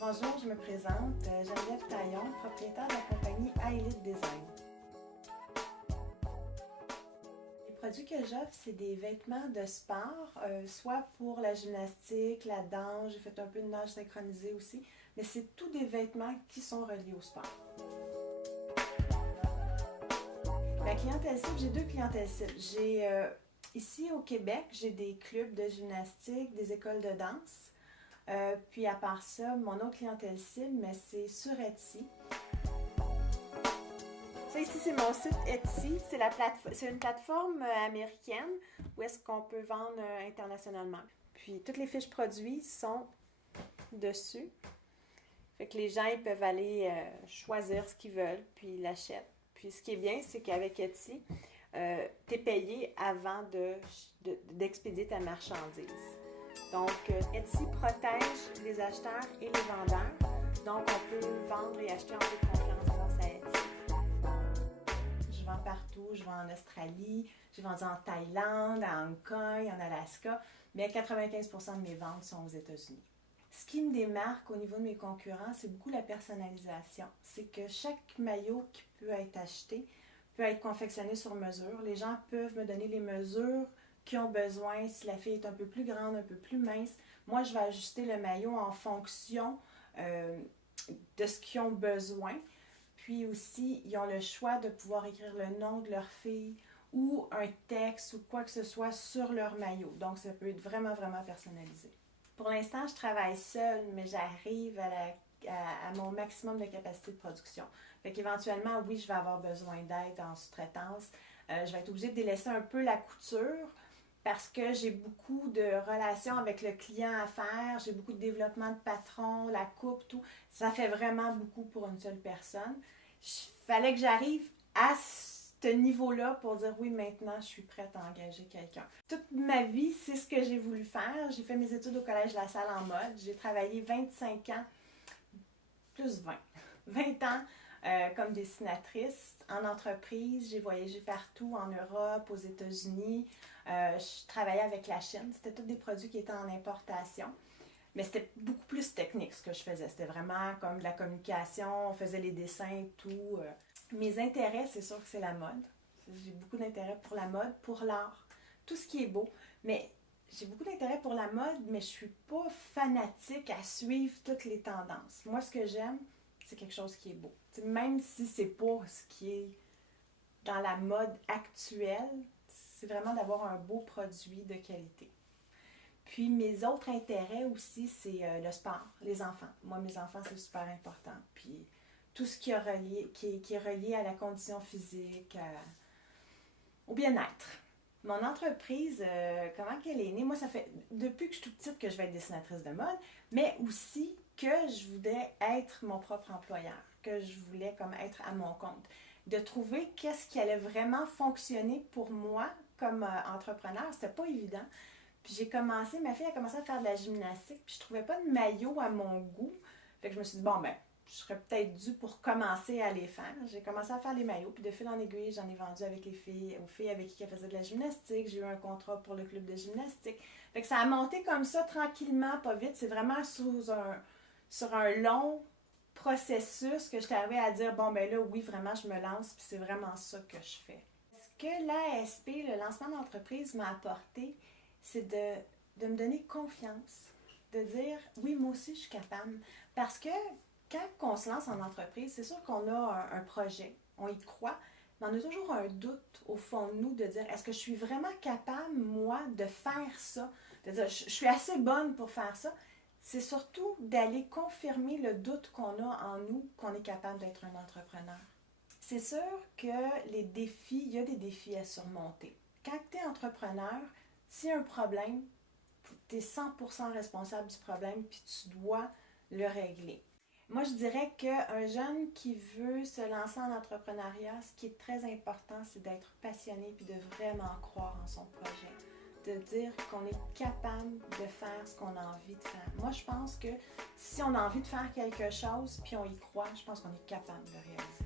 Bonjour, je me présente, Geneviève Taillon, propriétaire de la compagnie A-Elite Design. Les produits que j'offre, c'est des vêtements de sport, soit pour la gymnastique, la danse, j'ai fait un peu de nage synchronisée aussi, mais c'est tous des vêtements qui sont reliés au sport. La clientèle cible, j'ai deux clientèles cibles. Ici au Québec, j'ai des clubs de gymnastique, des écoles de danse. Puis à part ça, mon autre clientèle cible, mais c'est sur Etsy. Ça ici, c'est mon site Etsy. C'est une plateforme américaine où est-ce qu'on peut vendre internationalement. Puis toutes les fiches produits sont dessus. Fait que les gens ils peuvent aller choisir ce qu'ils veulent, puis ils l'achètent. Puis ce qui est bien, c'est qu'avec Etsy, tu es payé avant d'expédier ta marchandise. Donc, Etsy protège les acheteurs et les vendeurs. Donc, on peut vendre et acheter en toute confiance grâce à Etsy. Je vends partout. Je vends en Australie, j'ai vendu en Thaïlande, à Hong Kong, en Alaska, mais 95% de mes ventes sont aux États-Unis. Ce qui me démarque au niveau de mes concurrents, c'est beaucoup la personnalisation. C'est que chaque maillot qui peut être acheté peut être confectionné sur mesure. Les gens peuvent me donner les mesures qu'ils ont besoin. Si la fille est un peu plus grande, un peu plus mince, moi je vais ajuster le maillot en fonction de ce qu'ils ont besoin. Puis aussi, ils ont le choix de pouvoir écrire le nom de leur fille ou un texte ou quoi que ce soit sur leur maillot. Donc ça peut être vraiment, vraiment personnalisé. Pour l'instant, je travaille seule, mais j'arrive à mon maximum de capacité de production. Fait qu'éventuellement, oui, je vais avoir besoin d'aide en sous-traitance. Je vais être obligée de délaisser un peu la couture parce que j'ai beaucoup de relations avec le client à faire, j'ai beaucoup de développement de patron, la coupe, tout. Ça fait vraiment beaucoup pour une seule personne. Il fallait que j'arrive à ce niveau-là pour dire oui, maintenant, je suis prête à engager quelqu'un. Toute ma vie, c'est ce que j'ai voulu faire. J'ai fait mes études au Collège La Salle en mode. J'ai travaillé 25 ans, plus 20 ans comme dessinatrice en entreprise. J'ai voyagé partout en Europe, aux États-Unis. Je travaillais avec la Chine. C'était tous des produits qui étaient en importation. Mais c'était beaucoup plus technique ce que je faisais. C'était vraiment comme de la communication, on faisait les dessins, tout. Mes intérêts, c'est sûr que c'est la mode. J'ai beaucoup d'intérêt pour la mode, pour l'art, tout ce qui est beau. Mais j'ai beaucoup d'intérêt pour la mode, mais je suis pas fanatique à suivre toutes les tendances. Moi, ce que j'aime, c'est quelque chose qui est beau. T'sais, même si c'est pas ce qui est dans la mode actuelle, c'est vraiment d'avoir un beau produit de qualité. Puis mes autres intérêts aussi, c'est le sport, les enfants. Moi, mes enfants, c'est super important. Puis tout ce qui est relié à la condition physique, au bien-être. Mon entreprise, comment qu'elle est née? Moi, ça fait depuis que je suis toute petite que je vais être dessinatrice de mode, mais aussi que je voulais être mon propre employeur, que je voulais comme être à mon compte. De trouver qu'est-ce qui allait vraiment fonctionner pour moi comme entrepreneur, c'était pas évident. Puis ma fille a commencé à faire de la gymnastique, puis je trouvais pas de maillot à mon goût. Fait que je me suis dit, bon, ben, je serais peut-être due pour commencer à les faire. J'ai commencé à faire les maillots, puis de fil en aiguille, j'en ai vendu avec aux filles avec qui elles faisaient de la gymnastique. J'ai eu un contrat pour le club de gymnastique. Fait que ça a monté comme ça, tranquillement, pas vite. C'est vraiment sur un long processus que j'étais arrivée à dire, bon, ben là, oui, vraiment, je me lance, puis c'est vraiment ça que je fais. Ce que l'ASP, le lancement d'entreprise, m'a apporté, c'est de me donner confiance, de dire oui, moi aussi je suis capable. Parce que quand on se lance en entreprise, c'est sûr qu'on a un projet, on y croit, mais on a toujours un doute au fond de nous de dire est-ce que je suis vraiment capable, moi, de faire ça? De dire je suis assez bonne pour faire ça. C'est surtout d'aller confirmer le doute qu'on a en nous qu'on est capable d'être un entrepreneur. C'est sûr que il y a des défis à surmonter. Quand tu es entrepreneur, s'il y a un problème, tu es 100% responsable du problème puis tu dois le régler. Moi, je dirais qu'un jeune qui veut se lancer en entrepreneuriat, ce qui est très important, c'est d'être passionné puis de vraiment croire en son projet. De dire qu'on est capable de faire ce qu'on a envie de faire. Moi, je pense que si on a envie de faire quelque chose puis on y croit, je pense qu'on est capable de le réaliser.